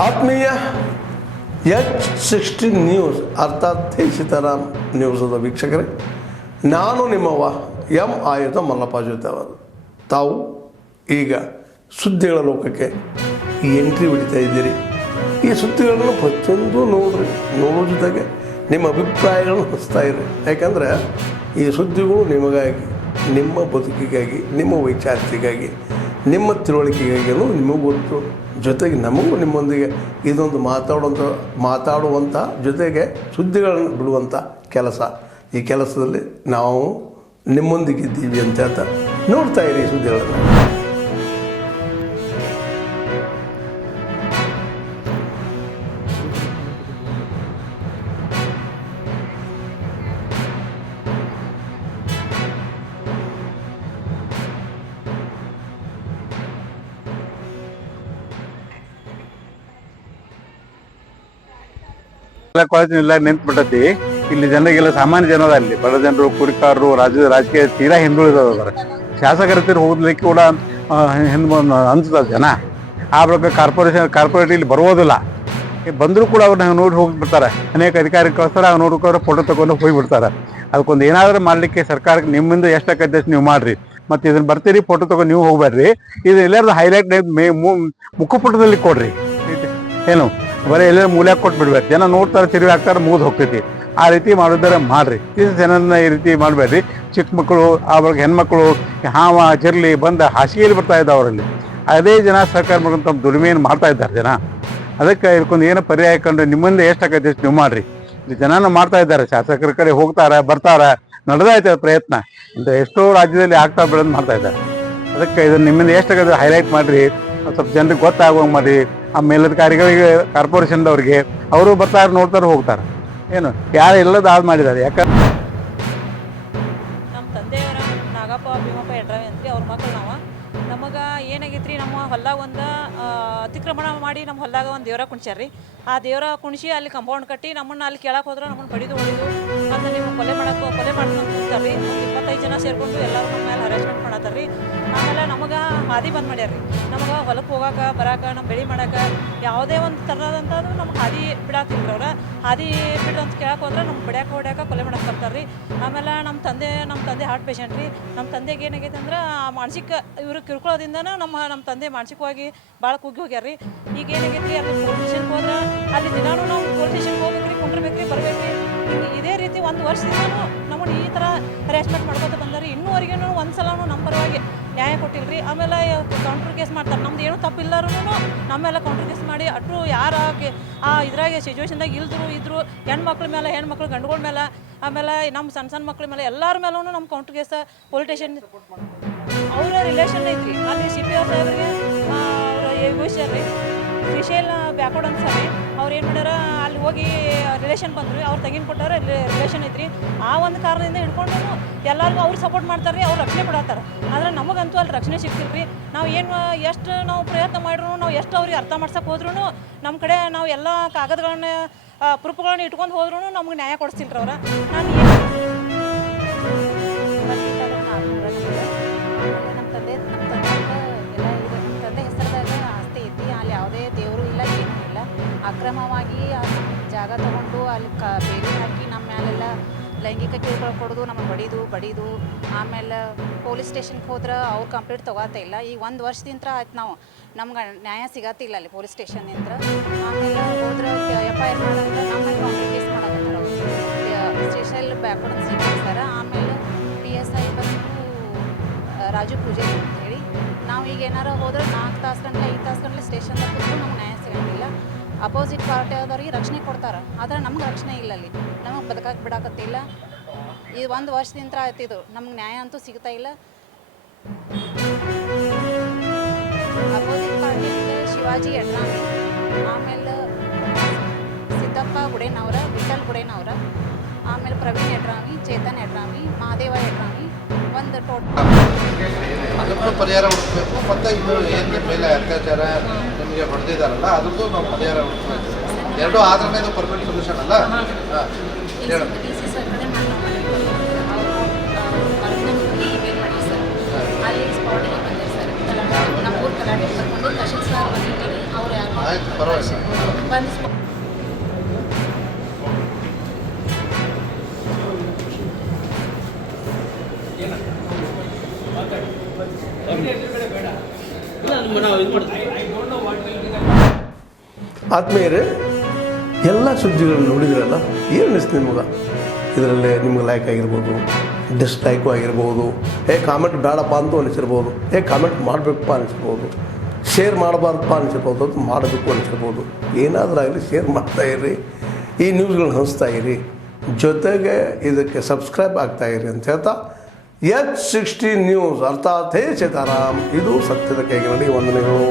ಆತ್ಮೀಯ H16 news ಅರ್ಥಾತ್ ಸೀತಾರಾಮ್ ನ್ಯೂಸದ ವೀಕ್ಷಕರೇ, ನಾನು ನಿಮ್ಮವ ಎಂ ಆಯುಧ ಮಲ್ಲಪ್ಪ ಜೊತೆ ಅವರು. ತಾವು ಈಗ ಸುದ್ದಿಗಳ ಲೋಕಕ್ಕೆ ಎಂಟ್ರಿ ಹೊಡಿತಾ ಇದ್ದೀರಿ. ಈ ಸುದ್ದಿಗಳನ್ನು ಪ್ರತಿಯೊಂದು ನೋಡೋ ಜೊತೆಗೆ ನಿಮ್ಮ ಅಭಿಪ್ರಾಯಗಳನ್ನು ಹಂಚ್ತಾ ಇರಿ. ಯಾಕಂದರೆ ಈ ಸುದ್ದಿಗಳು ನಿಮಗಾಗಿ, ನಿಮ್ಮ ಬದುಕಿಗಾಗಿ, ನಿಮ್ಮ ವೈಚಾರಿಕೆಗಾಗಿ, ನಿಮ್ಮ ತಿಳುವಳಿಕೆಗಾಗಿಯೂ ನಿಮಗೂ ಗೊತ್ತು. ಜೊತೆಗೆ ನಮಗೂ ನಿಮ್ಮೊಂದಿಗೆ ಇದೊಂದು ಮಾತಾಡುವಂಥ ಜೊತೆಗೆ ಸುದ್ದಿಗಳನ್ನು ಬಿಡುವಂಥ ಕೆಲಸ. ಈ ಕೆಲಸದಲ್ಲಿ ನಾವು ನಿಮ್ಮೊಂದಿಗಿದ್ದೀವಿ ಅಂತ ಹೇಳ್ತಾ ನೋಡ್ತಾ ಇರಿ ಸುದ್ದಿಗಳನ್ನು. ಕಾಲೇಜಿನೆಲ್ಲ ನಿಂತ್ಬಿಟ್ಟತಿ. ಇಲ್ಲಿ ಜನರಿಗೆಲ್ಲ ಸಾಮಾನ್ಯ ಜನರ, ಅಲ್ಲಿ ಬಡ ಜನರು, ಕುರಿಕಾರರು, ರಾಜಕೀಯ ತೀರಾ ಹಿಂದುಳಿದವರ ಶಾಸಕರ ಹೋಗ್ಲಿಕ್ಕೆ ಕೂಡ ಅನ್ಸುತ್ತ ಜನ. ಆ ಬಳಿಕ ಕಾರ್ಪೊರೇಟ್ ಇಲ್ಲಿ ಬರುವುದಿಲ್ಲ. ಬಂದರೂ ಕೂಡ ಅವ್ರನ್ನ ನೋಡಿ ಹೋಗಿಬಿಡ್ತಾರೆ. ಅನೇಕ ಅಧಿಕಾರಿ ಕಳಿಸ್ತಾರೆ, ಅವ್ರು ನೋಡ್ಕೊಂಡು ಫೋಟೋ ತಗೊಂಡು ಹೋಗಿಬಿಡ್ತಾರೆ. ಅದಕ್ಕೊಂದು ಏನಾದರೂ ಮಾಡಲಿಕ್ಕೆ ಸರ್ಕಾರಕ್ಕೆ ನಿಮ್ಮಿಂದ ಎಷ್ಟಾಗತ್ತೆ ನೀವು ಮಾಡಿರಿ. ಮತ್ತು ಇದನ್ನು ಬರ್ತೀರಿ, ಫೋಟೋ ತಗೊಂಡು ನೀವು ಹೋಗ್ಬೇಡ್ರಿ. ಇದು ಎಲ್ಲರದ್ದು ಹೈಲೈಟ್ ಮುಖಪುಟದಲ್ಲಿ ಕೊಡ್ರಿ. ಏನು ಬರೀ ಎಲ್ಲರೂ ಮೂಲ್ಯಾಗ ಕೊಟ್ಬಿಡ್ಬೇಕು. ಜನ ನೋಡ್ತಾರೆ, ತಿರುಗಿ ಹಾಕ್ತಾರೆ, ಮುಗಿದು ಹೋಗ್ತೈತಿ. ಆ ರೀತಿ ಮಾಡಿದ್ರೆ ಮಾಡ್ರಿ. ಜನರನ್ನ ಈ ರೀತಿ ಮಾಡಬೇಡ್ರಿ. ಚಿಕ್ಕ ಮಕ್ಕಳು, ಆ ಬಳಿಕ ಹೆಣ್ಮಕ್ಳು ಹಾವ ಜಿರ್ಲಿ ಬಂದು ಹಾಸಿಗೆಯಲ್ಲಿ ಬರ್ತಾ ಇದ್ದಾವೆ ಅವರಲ್ಲಿ. ಅದೇ ಜನ ಸರ್ಕಾರ ಮಾಡ್ಕೊಂಡು ತಮ್ಮ ದುಡಿಮೆಯನ್ನು ಮಾಡ್ತಾ ಇದ್ದಾರೆ ಜನ. ಅದಕ್ಕೆ ಇದಕ್ಕೊಂದು ಏನೋ ಪರ್ಯಾಯ ಕಂಡು ನಿಮ್ಮಿಂದ ಎಷ್ಟಾಗತ್ತೆ ಅಷ್ಟು ನೀವು ಮಾಡಿರಿ. ಇಲ್ಲಿ ಜನನೂ ಮಾಡ್ತಾ ಇದ್ದಾರೆ, ಶಾಸಕರ ಕಡೆ ಹೋಗ್ತಾರೆ, ಬರ್ತಾರೆ, ನಡೆದಾಯ್ತದೆ ಪ್ರಯತ್ನ. ಇಂಥ ಎಷ್ಟೋ ರಾಜ್ಯದಲ್ಲಿ ಆಗ್ತಾ ಬೆಳೆದು ಮಾಡ್ತಾ ಇದ್ದಾರೆ. ಅದಕ್ಕೆ ಇದನ್ನು ನಿಮ್ಮಿಂದ ಎಷ್ಟಾಗತ್ತೆ ಹೈಲೈಟ್ ಮಾಡಿರಿ, ಸ್ವಲ್ಪ ಜನರಿಗೆ ಗೊತ್ತಾಗುವಂಗೆ ಮಾಡಿರಿ. ಆ ಮೇಲಧಿಕಾರಿಗಳಿಗೆ, ಕಾರ್ಪೊರೇಷನ್ದವ್ರಿಗೆ ಅವರು ಬರ್ತಾರೆ, ನೋಡ್ತಾರೆ, ಹೋಗ್ತಾರೆ. ಏನು ಯಾರು ಎಲ್ಲದ ಆದ್ ಮಾಡಿದ್ದಾರೆ. ಯಾಕಂದ್ರೆ ನಮ್ಮ ತಂದೆಯವರ ನಾಗಪ್ಪ ಭೀಮಪ್ಪ ಯಡ್ರಾವಿ ಅಂತ್ರಿ, ಅವ್ರ ಮಕ್ಕಳು ನಾವು. ನಮಗೆ ಏನಾಗೈತ್ರಿ, ನಮ್ಮ ಹೊಲ್ದಾಗ ಒಂದು ಅತಿಕ್ರಮಣ ಮಾಡಿ ನಮ್ಮ ಹೊಲ್ದಾಗ ಒಂದು ದೇವರ ಕುಣಿಸ್ಯಾರ್ರಿ. ಆ ದೇವರ ಕುಣಿಸಿ ಅಲ್ಲಿ ಕಂಪೌಂಡ್ ಕಟ್ಟಿ ನಮ್ಮನ್ನು ಅಲ್ಲಿ ಕೇಳಕ್ಕೆ ಹೋದ್ರೆ ನಮ್ಮನ್ನು ಬಡಿದು ಹೊಡಿದು ಮತ್ತು ನೀವು ಕೊಲೆ ಮಾಡ್ಕೊಂಡು ಕೂತಾರ್ರಿ. ಒಂದು 25 ಜನ ಸೇರಿಕೊಂಡು ಎಲ್ಲರೂ ನಮ್ಮ ಮೇಲೆ ಹರಾಸ್ಮೆಂಟ್ ಮಾಡತ್ತಾರ್ರಿ. ಆಮೇಲೆ ನಮಗೆ ಹಾದಿ ಬಂದ್ ಮಾಡ್ಯಾರ್ರಿ. ನಮಗೆ ಹೊಲಕ್ಕೆ ಹೋಗಾಕ ಬರಾಕ, ನಮ್ಮ ಬೆಳೆ ಮಾಡೋಕೆ ಯಾವುದೇ ಒಂದು ಥರದಂಥದ್ದು ನಮ್ಗೆ ಹಾದಿ ಬಿಡಾತಿಲ್ರಿ. ಅವ್ರು ಹಾದಿ ಬಿಡು ಅಂತ ಕೇಳಕ್ಕೆ ಹೋದ್ರೆ ನಮ್ಗೆ ಹೊಡ್ಯಾಕ ಕೊಲೆ ಮಾಡಕ್ಕೆ ಬರ್ತಾರ್ರಿ. ಆಮೇಲೆ ನಮ್ಮ ತಂದೆ ಹಾರ್ಟ್ ಪೇಷಂಟ್ ರೀ. ನಮ್ಮ ತಂದೆಗೆ ಏನಾಗೈತೆ ಅಂದ್ರೆ ಮಾನಸಿಕ ಇವರು ಕಿರ್ಕೊಳ್ಳೋದಿಂದನೇ ನಮ್ಮ ತಂದೆ ಮಾನಸಿಕವಾಗಿ ಭಾಳ ಕುಗ್ಗಿ ಹೋಗ್ಯಾರ್ರಿ. ಈಗ ಏನಾಗೈತಿ, ಅಲ್ಲಿ ಪೊಲೀಸ್ ಸ್ಟೇಷನ್ಗೆ ಹೋದ್ರೆ ಅಲ್ಲಿ ದಿನಾನು ನಾವು ಪೊಲೀಸ್ ಸ್ಟೇಷನ್ಗೆ ಹೋಗ್ಬೇಕ್ರಿ, ಕುಂಡ್ರಬೇಕ್ರಿ, ಬರ್ಬೇಕ್ರಿ. ಇದೇ ರೀತಿ ಒಂದು ವರ್ಷದಿಂದನೂ ನಮ್ಮನ್ನು ಈ ಥರ ಹರಾಸ್ಮೆಂಟ್ ಮಾಡ್ಕೊತ ಬಂದಾರಿ. ಇನ್ನೂವರೆಗೂ ಒಂದು ಸಲನೂ ನಮ್ಮ ಪರವಾಗಿ ನ್ಯಾಯ ಕೊಟ್ಟಿಲ್ರಿ. ಆಮೇಲೆ ಕೌಂಟ್ರ್ ಕೇಸ್ ಮಾಡ್ತಾರೆ. ನಮ್ದು ಏನೂ ತಪ್ಪಿಲ್ಲರೂ ನಮ್ಮೆಲ್ಲ ಕೌಂಟ್ರ್ ಕೇಸ್ ಮಾಡಿ ಅಟ್ರು ಯಾರು ಇದ್ರಾಗೆ ಸಿಚುವೇಶನ್ದಾಗ ಇದ್ರು ಹೆಣ್ಮಕ್ಳ ಮೇಲೆ, ಹೆಣ್ಮಕ್ಳು ಗಂಡುಗಳ ಮೇಲೆ, ಆಮೇಲೆ ನಮ್ಮ ಸಣ್ಣ ಮಕ್ಳ ಮೇಲೆ ಎಲ್ಲರ ಮೇಲೂ ನಮ್ಮ ಕೌಂಟ್ರ್ ಕೇಸ್ ಪೊಲೀಸ್ ಸ್ಟೇಷನ್ ಅವರ ರಿಲೇಷನ್ ಐತ್ರಿ. ಅಲ್ಲಿ CPO ಸಾಹೇಬ್ರಿಗೆ ಯೋಗಿಸ್ಯಾರ್ರಿ, ಶ್ರೀಶೈಲ್ ಬ್ಯಾಕ್ವರ್ಡ್ ಅಂತ ಸರಿ ಅವ್ರು ಏನು ಮಾಡ್ಯಾರ, ಅಲ್ಲಿ ಹೋಗಿ ರಿಲೇಷನ್ ಬಂದ್ರು, ಅವ್ರು ತೆಗಿನ್ ಕೊಟ್ಟಾರ, ರಿಲೇಷನ್ ಐತ್ರಿ. ಆ ಒಂದು ಕಾರಣದಿಂದ ಹಿಡ್ಕೊಂಡು ಎಲ್ಲರಿಗೂ ಅವ್ರು ಸಪೋರ್ಟ್ ಮಾಡ್ತಾರೆ ರೀ, ಅವ್ರು ರಕ್ಷಣೆ ಕೊಡತ್ತಾರೆ. ಆದರೆ ನಮಗಂತೂ ಅಲ್ಲಿ ರಕ್ಷಣೆ ಸಿಗ್ತಿಲ್ರಿ. ನಾವು ಎಷ್ಟು ನಾವು ಪ್ರಯತ್ನ ಮಾಡಿದ್ರು, ನಾವು ಎಷ್ಟು ಅವ್ರಿಗೆ ಅರ್ಥ ಮಾಡ್ಸಕ್ಕೆ ಹೋದ್ರೂ, ನಮ್ಮ ಕಡೆ ನಾವು ಎಲ್ಲ ಕಾಗದಗಳನ್ನ ಪ್ರೂಫ್ಗಳನ್ನ ಇಟ್ಕೊಂಡು ಹೋದ್ರೂ ನಮ್ಗೆ ನ್ಯಾಯ ಕೊಡಿಸ್ತಿಲ್ರಿ ಅವ್ರು. ನಾನು ನಮ್ಮ ತಂದೆ ಹೆಸರದಾಗ ಆಸ್ತಿ ಐತಿ. ಅಲ್ಲಿ ಯಾವುದೇ ದೇವರು ಇಲ್ಲ, ಏನೂ ಇಲ್ಲ. ಅಕ್ರಮವಾಗಿ ಜಾಗ ತಗೊಂಡು ಅಲ್ಲಿ ಬೇಲಿ ಹಾಕಿ ನಮ್ಮ ಮೇಲೆಲ್ಲ ಲೈಂಗಿಕ ಕಿರುಕುಳ ಕೊಡೋದು, ನಮಗೆ ಬಡಿದು ಆಮೇಲೆ ಪೊಲೀಸ್ ಸ್ಟೇಷನ್ಗೆ ಹೋದ್ರೆ ಅವ್ರು ಕಂಪ್ಲೇಂಟ್ ತೊಗೋತಾ ಇಲ್ಲ. ಈಗ 1 ವರ್ಷದಿಂದ ಆಯ್ತು ನಮ್ಗೆ ನ್ಯಾಯ ಸಿಗತ್ತಿಲ್ಲ ಅಲ್ಲಿ ಪೊಲೀಸ್ ಸ್ಟೇಷನ್ನಿಂದ. ಆಮೇಲೆ ಹೋದ್ರೆ FIR ಮಾಡಂದ್ರೆ ನಮ್ಮ ಮೇಲೆ ಕೌಂಟರ್ ಕೇಸ್ ಮಾಡಕತ್ತಾರೆ ಅವರು. ಸ್ಟೇಷನ್ ಬ್ಯಾಕ್ವರ್ಡ್ ಅಂತ ಸಿಗ್ತಾರೆ. ಆಮೇಲೆ PSI ಬಂದು ರಾಜು ಪೂಜಾರಿ ಅಂತ ಹೇಳಿ. ನಾವು ಈಗ ಏನಾರು ಹೋದ್ರೆ 4 ತಾಸು ಗಂಟೆ 5 ತಾಸು ಗಂಟೆ ಸ್ಟೇಷನ್ದಾಗ ಕೂತ್ಕೊಂಡು ನಮ್ಗೆ ನ್ಯಾಯ ಸಿಗೋಂಗಿಲ್ಲ. ಅಪೋಸಿಟ್ ಪಾರ್ಟಿ ಆದವ್ರಿಗೆ ರಕ್ಷಣೆ ಕೊಡ್ತಾರೆ, ಆದರೆ ನಮ್ಗೆ ರಕ್ಷಣೆ ಇಲ್ಲ. ಅಲ್ಲಿ ನಮಗೆ ಬದುಕಕ್ಕೆ ಬಿಡಾಕತ್ತಿಲ್ಲ. ಈ 1 ವರ್ಷದಿಂದ ಆಯ್ತಿದ್ದು ನಮ್ಗೆ ನ್ಯಾಯ ಅಂತೂ ಸಿಗ್ತಾ ಇಲ್ಲ. ಅಪೋಸಿಟ್ ಪಾರ್ಟಿ ಅಂದರೆ ಶಿವಾಜಿ ಯಡ್ರಾವಿ, ಆಮೇಲೆ ಸಿದ್ದಪ್ಪ ಗುಡೇನವರ, ವಿಠಲ್ ಗುಡೇನವರ, ಆಮೇಲೆ ಪ್ರವೀಣ್ ಯಡ್ರಾವಿ, ಚೇತನ್ ಯಡ್ರಾವಿ, ಮಹಾದೇವ ಯಡ್ರಾವಿ, ಒಂದು ಅದಕ್ಕೂ ಪರಿಹಾರ ಹುಡುಕಬೇಕು. ಮತ್ತು ಇದು ಏನಿಗೆ ಮೇಲೆ ಅತ್ಯಾಚಾರ ನಿಮಗೆ ಹೊಡೆದಿದ್ದಾರಲ್ಲ ಅದ್ರದ್ದು ನಾವು ಪರಿಹಾರ ಹುಡುಕಬೇಕು. ಎರಡೂ ಆದ್ರೆ ಇದು ಪರ್ಮನೆಂಟ್ ಸೊಲ್ಯೂಷನ್ ಅಲ್ಲ. ಹೇಳು. ಅಲ್ಲಿ ಸ್ಪಾಟಿಗೆ ಬಂದಿದೆ ಸರ್. ನಮ್ಮೂರು ಕಲಾಟೆ ಕರ್ಕೊಂಡು ತಹಶೀಲ್ ಸರ್ ಬಂದಿದ್ದೀವಿ. ಅವ್ರು ಯಾರು ಆಯ್ತು, ಪರವಾಗಿಲ್ಲ. ಬಂದು ಆತ್ಮೀಯರೇ, ಎಲ್ಲ ಸುದ್ದಿಗಳನ್ನು ನೋಡಿದ್ರಲ್ಲ, ಏನು ಅನಿಸ್ತು ನಿಮ್ಗೆ? ಇದರಲ್ಲೇ ನಿಮ್ಗೆ ಲೈಕ್ ಆಗಿರ್ಬೋದು, ಡಿಸ್ಲೈಕು ಆಗಿರ್ಬೋದು, ಕಾಮೆಂಟ್ ಬೇಡಪ್ಪ ಅಂತೂ ಅನಿಸಿರ್ಬೋದು, ಕಾಮೆಂಟ್ ಮಾಡಬೇಕಪ್ಪ ಅನಿಸಿರ್ಬೋದು, ಶೇರ್ ಮಾಡಬಾರ್ದಪ್ಪ ಅನಿಸಿರ್ಬೋದು, ಅದು ಮಾಡಬೇಕು ಅನಿಸಿರ್ಬೋದು. ಏನಾದರೂ ಆಗಲಿ ಶೇರ್ ಮಾಡ್ತಾಯಿರಿ, ಈ ನ್ಯೂಸ್ಗಳನ್ನ ಹಂಚ್ತಾ ಇರಿ, ಜೊತೆಗೆ ಇದಕ್ಕೆ ಸಬ್ಸ್ಕ್ರೈಬ್ ಆಗ್ತಾಯಿರಿ ಅಂತ ಹೇಳ್ತಾ H16 ನ್ಯೂಸ್ ಅರ್ಥಾತ್ ಹೇ ಸೀತಾರಾಮ್, ಇದು ಸತ್ಯದ ಕೈಗೆ ನಡಿ ವಂದನೆಗಳು.